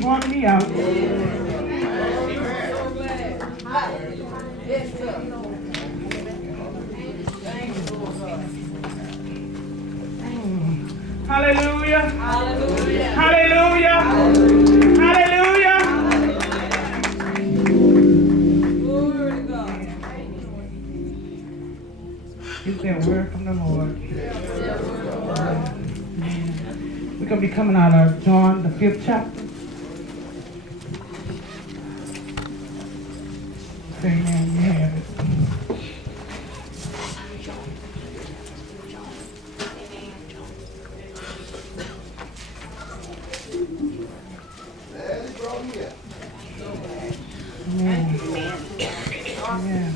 brought me out. Hallelujah. Hallelujah. Hallelujah. Hallelujah. Glory to God. Get that word from the Lord. We're going to be coming out of John, the 5th chapter. Amen. You have it. Amen. Amen.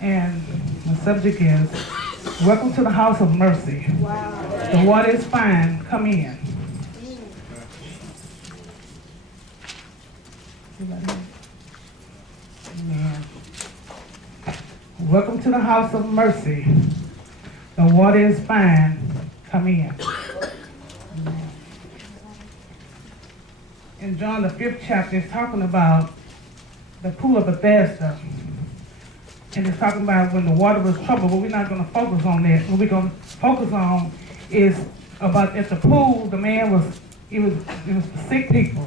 And the subject is, welcome to the house of mercy. Wow. The water is fine. Come in. Amen. Welcome to the house of mercy. The water is fine. Come in. Amen. In John the 5th chapter, it's talking about the pool of Bethesda. And it's talking about when the water was troubled, but we're not going to focus on that. What we're going to focus on is about at the pool, the man was for sick people.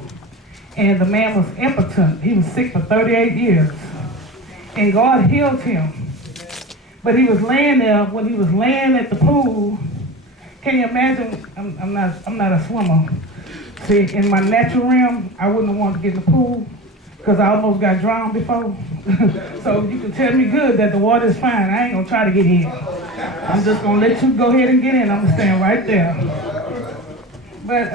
And the man was impotent. He was sick for 38 years. And God healed him. But he was laying there, when he was laying at the pool, can you imagine, I'm not a swimmer. See, in my natural realm, I wouldn't want to get in the pool because I almost got drowned before. So you can tell me good that the water is fine. I ain't going to try to get in. I'm just going to let you go ahead and get in. I'm going to stand right there. But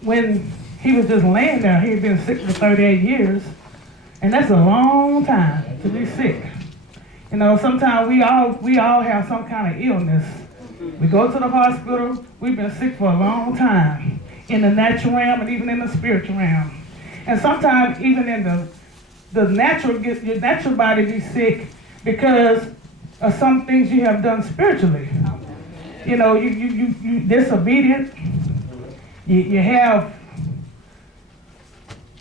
when he was just laying there, he had been sick for 38 years. And that's a long time to be sick. You know, sometimes we all have some kind of illness. We go to the hospital, we've been sick for a long time, in the natural realm and even in the spiritual realm. And sometimes even in the natural, your natural body be sick because of some things you have done spiritually. You know, you disobedient, you have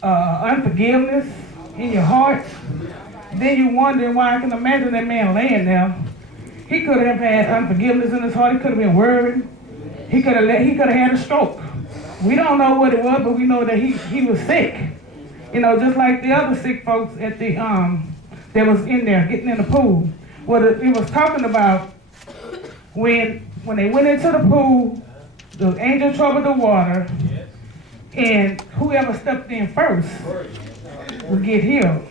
unforgiveness in your heart. Then you wonder why. I can imagine that man laying there. He could have had unforgiveness in his heart. He could have been worried. He could have had a stroke. We don't know what it was, but we know that he was sick. You know, just like the other sick folks at the that was in there getting in the pool. Well, it was talking about when they went into the pool, the angel troubled the water, and whoever stepped in first would get healed.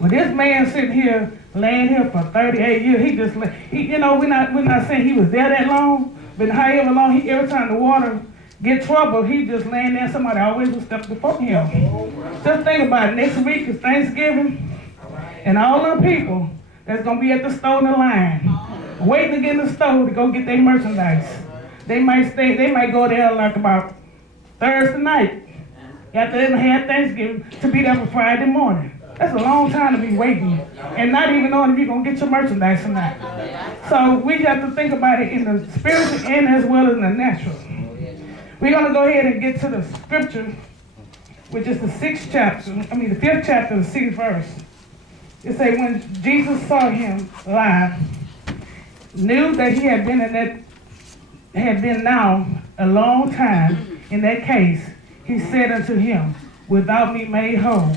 Well, this man sitting here, laying here for 38 years, you know, we're not saying he was there that long, but however long, every time the water get trouble, he just laying there, somebody always will step before him. Just think about it, next week is Thanksgiving, and all them people that's going to be at the store in the line, waiting to get in the store to go get their merchandise. They might go there like about Thursday night, after they had Thanksgiving, to be there for Friday morning. That's a long time to be waiting and not even knowing if you're going to get your merchandise or not. So we have to think about it in the spiritual and as well as in the natural. We're going to go ahead and get to the scripture, which is the 5th chapter, the 6th verse. It says, when Jesus saw him lie, knew that he had been now a long time in that case, he said unto him, without me made whole.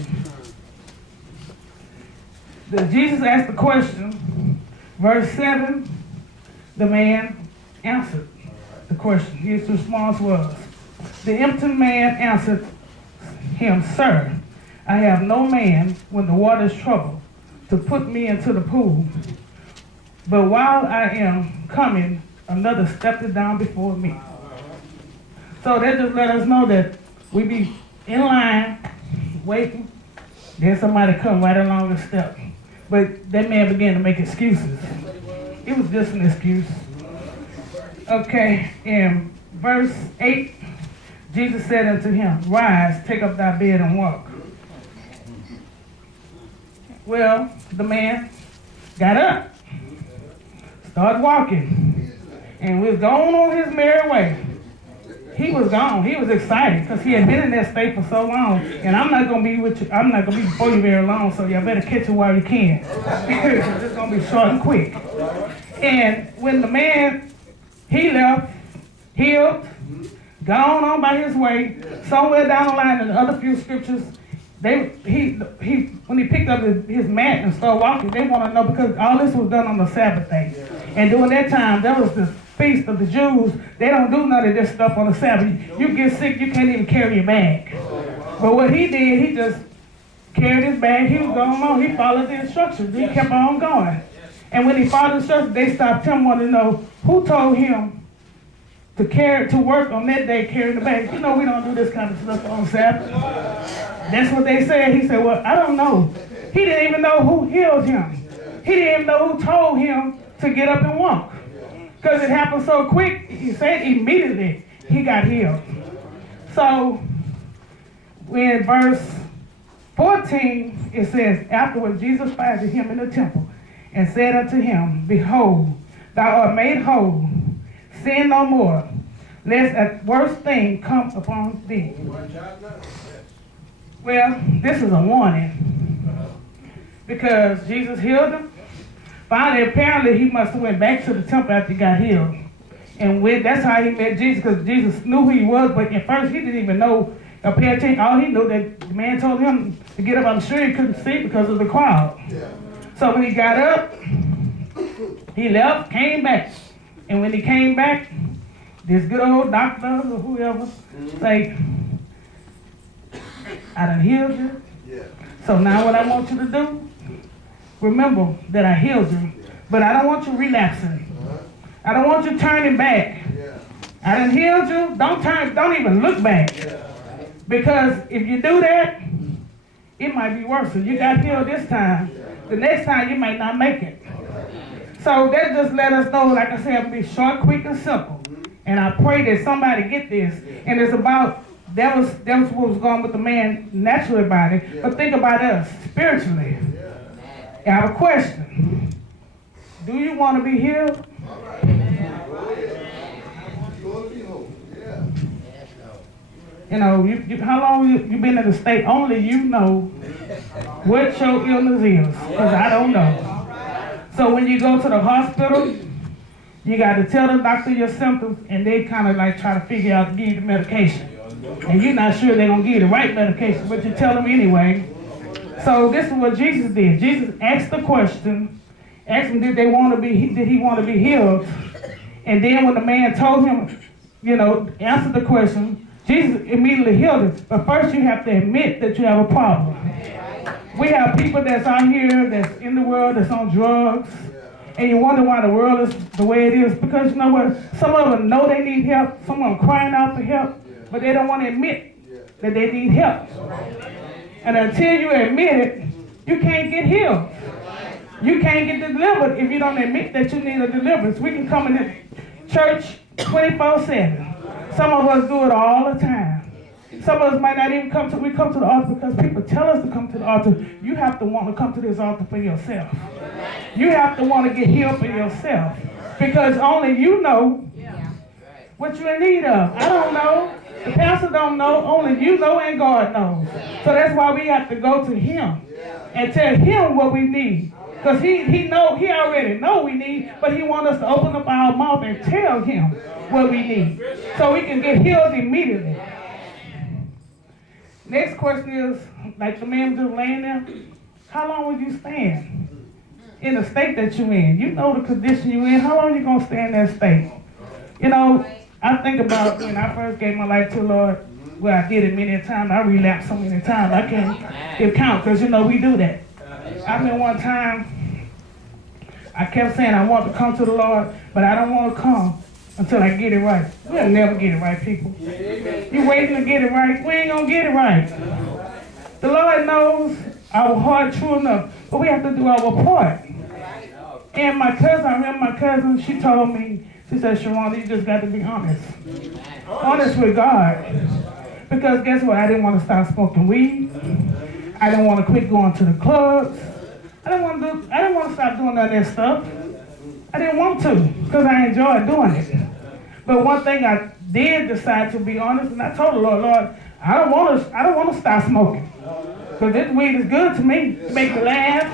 Jesus asked the question, verse 7, the man answered the question. His response was, the impotent man answered him, Sir, I have no man when the water is troubled to put me into the pool. But while I am coming, another stepped down before me. So that just let us know that we be in line, waiting, then somebody come right along the step. But that man began to make excuses. It was just an excuse. Okay, in verse 8, Jesus said unto him, Rise, take up thy bed and walk. Well, the man got up, started walking. and was going on his merry way. He was gone. He was excited because he had been in that state for so long. And I'm not going to be with you. I'm not going to be before you very long, so y'all better catch it while you can. It's going to be short and quick. And when the man, he left, healed, gone on by his way, somewhere down the line in the other few scriptures, when he picked up his mat and started walking, they want to know because all this was done on the Sabbath day. And during that time, that was the feast of the Jews. They don't do none of this stuff on the Sabbath. You get sick, you can't even carry your bag. But what he did, he just carried his bag. He was going on. He followed the instructions. He kept on going. And when he followed the instructions, they stopped him, wanted to know who told him to work on that day carrying the bag. You know, we don't do this kind of stuff on Sabbath. That's what they said. He said, well, I don't know. He didn't even know who healed him. He didn't even know who told him to get up and walk. Because it happened so quick, he said immediately he got healed. So, in verse 14, it says, afterwards Jesus findeth him in the temple, and said unto him, behold, thou art made whole. Sin no more, lest a worse thing come upon thee. Well, this is a warning. Because Jesus healed him. Finally, apparently, he must have went back to the temple after he got healed. And that's how he met Jesus, because Jesus knew who he was, but at first he didn't even know or pay attention. All he knew that the man told him to get up. I'm sure he couldn't see because of the crowd. Yeah. So when he got up, he left, came back. And when he came back, this good old doctor or whoever say, I done healed you. Yeah. So now what I want you to do, remember that I healed you, but I don't want you relapsing. I don't want you turning back. Yeah. I done healed you. Don't even look back. Yeah. Because if you do that, it might be worse. So you got healed this time. The next time you might not make it. So that just let us know, like I said, be short, quick, and simple. And I pray that somebody get this. And it's about, that was what was going with the man naturally about it. But think about us spiritually. I have a question. Do you want to be healed? You know, how long you been in the state? Only you know what your illness is, because I don't know. So when you go to the hospital, you got to tell the doctor your symptoms, and they kind of like try to figure out, give you the medication. And you're not sure they're going to give you the right medication, but you tell them anyway. So this is what Jesus did. Jesus asked the question, asked him did he want to be healed? And then when the man told him, you know, answered the question, Jesus immediately healed him. But first you have to admit that you have a problem. We have people that's out here, that's in the world, that's on drugs, and you wonder why the world is the way it is. Because you know what? Some of them know they need help, some of them crying out for help, but they don't want to admit that they need help. And until you admit it, you can't get healed. You can't get delivered if you don't admit that you need a deliverance. We can come into church 24/7. Some of us do it all the time. Some of us might not even come to the altar because people tell us to come to the altar. You have to want to come to this altar for yourself. You have to want to get healed for yourself. Because only you know what you're in need of. I don't know. The pastor don't know. Only you know and God knows. So that's why we have to go to him and tell him what we need. Because he already know we need, but he wants us to open up our mouth and tell him what we need. So we can get healed immediately. Next question is, like the man just laying there, how long will you stand in the state that you're in? You know the condition you're in. How long are you going to stay in that state? You know, I think about when I first gave my life to the Lord, well, I did it many times. I relapsed so many times. I can't give count because, you know, we do that. I remember one time, I kept saying I want to come to the Lord, but I don't want to come until I get it right. We'll never get it right, people. You waiting to get it right, we ain't going to get it right. The Lord knows our heart true enough, but we have to do our part. And my cousin, I remember my cousin, she told me, she said, Sharonda, you just got to be honest. Honest with God. Because guess what? I didn't want to stop smoking weed. I didn't want to quit going to the clubs. I didn't want to stop doing none of that stuff. I didn't want to because I enjoyed doing it. But one thing I did decide to be honest, and I told the Lord, I don't want to stop smoking. Because this weed is good to me. It makes me laugh.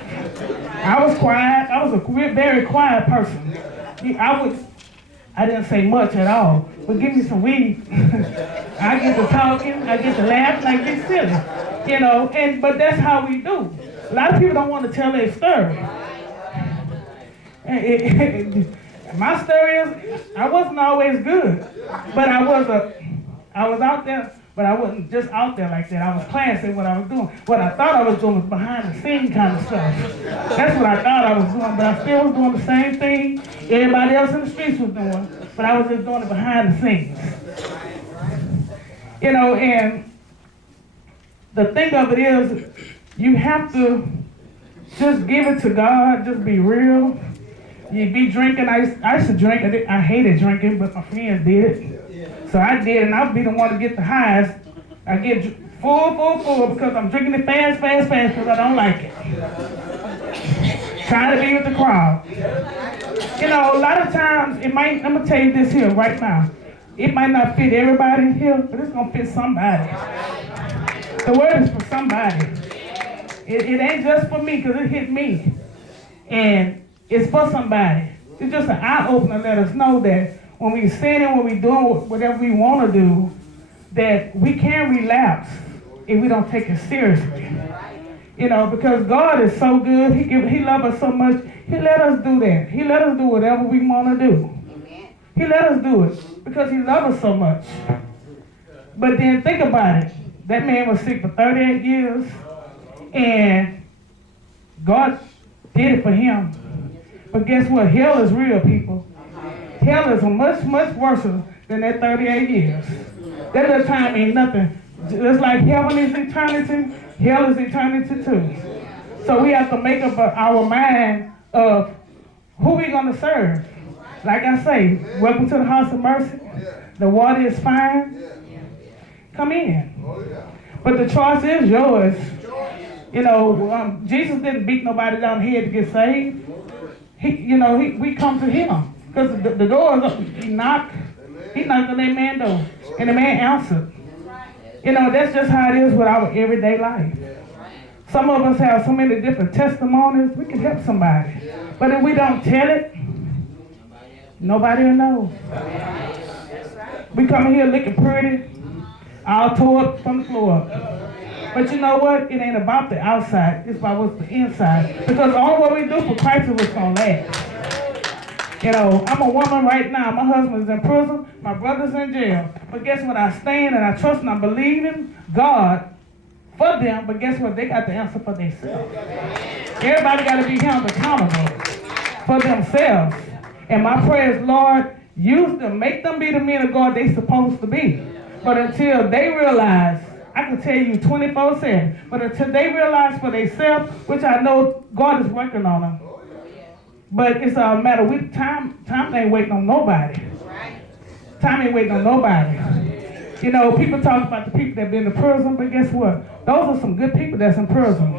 I was quiet. I was a very quiet person. I didn't say much at all. But give me some weed. I get to talking, I get to laughing, I get silly. You know, but that's how we do. A lot of people don't want to tell their story. My story is, I wasn't always good. But I was out there. But I wasn't just out there like that. I was classy what I was doing. What I thought I was doing was behind the scenes kind of stuff. That's what I thought I was doing, but I still was doing the same thing everybody else in the streets was doing, but I was just doing it behind the scenes. You know, and the thing of it is, you have to just give it to God, just be real. You be drinking, I used to drink, I hated drinking, but my friends did it. So I did, and I'll be the one to get the highs. I get full because I'm drinking it fast because I don't like it. Trying to be with the crowd. You know, a lot of times, I'm going to tell you this here right now. It might not fit everybody here, but it's going to fit somebody. The word is for somebody. It ain't just for me because it hit me. And it's for somebody. It's just an eye-opener to let us know that when we sinning, when we doing whatever we want to do, that we can relapse if we don't take it seriously. You know, because God is so good. He loves us so much. He let us do that. He let us do whatever we want to do. He let us do it because he loves us so much. But then think about it. That man was sick for 38 years, and God did it for him. But guess what? Hell is real, people. Hell is much worse than that 38 years. That little time ain't nothing. Just like heaven is eternity, hell is eternity too. So we have to make up our mind of who we're going to serve. Like I say, welcome to the house of mercy. The water is fine. Come in. But the choice is yours. You know, Jesus didn't beat nobody down the head to get saved. We come to him. Because the door is up. He knocked on that man's door. And the man answered. You know, that's just how it is with our everyday life. Some of us have so many different testimonies. We can help somebody. But if we don't tell it, nobody will know. We come in here looking pretty, all tore up from the floor up. But you know what? It ain't about the outside. It's about what's the inside. Because all what we do for Christ is what's going to last. You know, I'm a woman right now. My husband is in prison. My brother's in jail. But guess what? I stand and I trust and I believe in God for them. But guess what? They got to answer for themselves. Everybody got to be held accountable for themselves. And my prayer is, Lord, use them. Make them be the men of God they supposed to be. But until they realize, I can tell you 24/7, but until they realize for themselves, which I know God is working on them. But it's a matter of time ain't waiting on nobody. Time ain't waiting on nobody. You know, people talk about the people that been in prison, but guess what? Those are some good people that's in prison.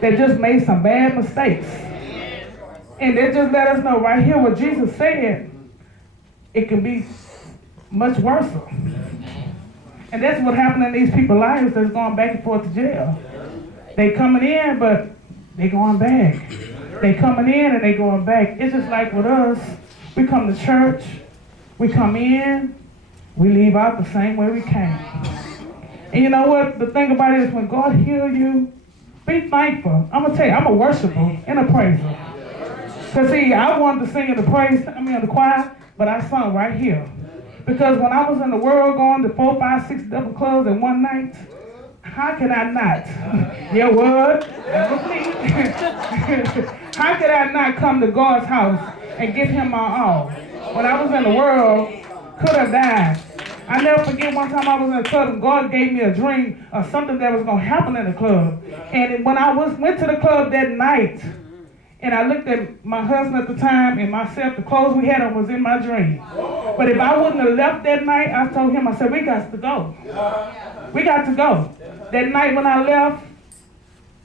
That just made some bad mistakes. And they just let us know right here what Jesus said, it can be much worse. And that's what happened in these people's lives that's going back and forth to jail. They coming in, but they going back. They coming in and they going back. It's just like with us. We come to church, we come in, we leave out the same way we came. And you know what? The thing about it is when God heal you, be thankful. I'm going to tell you, I'm a worshiper and a praiser. Because see, I wanted to sing in the choir, but I sung right here. Because when I was in the world going to 4, 5, 6 double clubs in one night, how could I not? Your word, that was me. How could I not come to God's house and give him my all? When I was in the world, could have died. I never forget one time I was in a club and God gave me a dream of something that was going to happen in the club. And when I went to the club that night, and I looked at my husband at the time and myself, the clothes we had on was in my dream. But if I wouldn't have left that night, I told him, I said, we got to go. We got to go. That night when I left,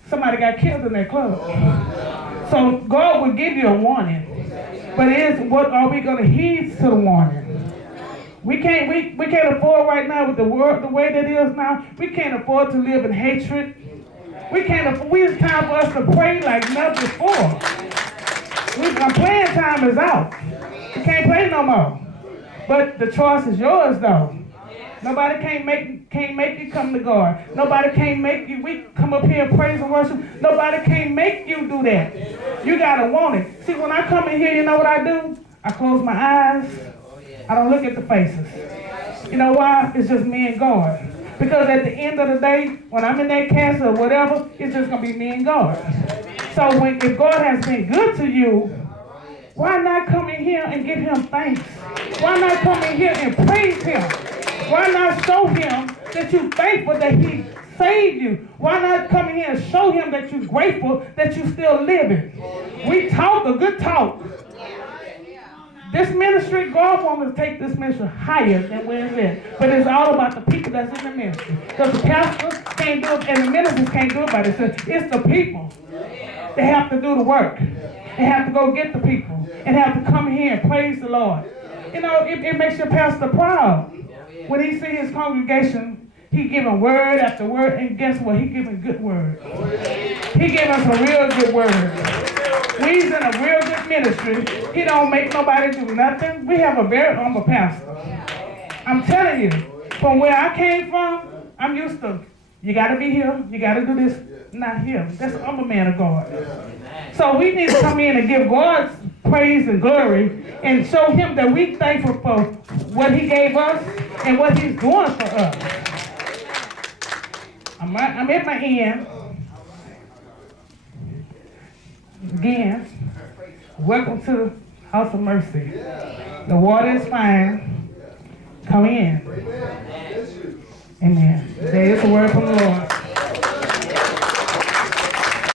somebody got killed in that club. So God will give you a warning. But what are we going to heed to the warning? We can't afford right now with the world the way that it is now. We can't afford to live in hatred. It's time for us to pray like never before. Our playing time is out. We can't play no more. But the choice is yours though. Nobody can't make you come to God. Nobody can't make you. We come up here and praise and worship. Nobody can't make you do that. You gotta want it. See, when I come in here, you know what I do? I close my eyes. I don't look at the faces. You know why? It's just me and God. Because at the end of the day, when I'm in that castle or whatever, it's just gonna be me and God. So if God has been good to you, why not come in here and give him thanks? Why not come in here and praise him? Why not show him that you're thankful that he saved you? Why not come in here and show him that you're grateful that you're still living? We talk a good talk. This ministry, God wants to take this ministry higher than where it's at. But it's all about the people that's in the ministry. Because the pastors can't do it and the ministers can't do it by themselves. It's the people. They have to do the work. They have to go get the people. And have to come here and praise the Lord. You know, it makes your pastor proud. When he sees his congregation, he giving word after word. And guess what? He giving good word. He giving us a real good word. We's in a real good ministry. He don't make nobody do nothing. We have a very humble pastor. I'm telling you, from where I came from, I'm used to, you got to be here, you got to do this. Not him. That's an humble man of God. So we need to come in and give God praise and glory and show him that we thankful for what he gave us and what he's doing for us. I'm at my end. Again, welcome to the House of Mercy. The water is fine. Come in. Amen. There is a word from the Lord.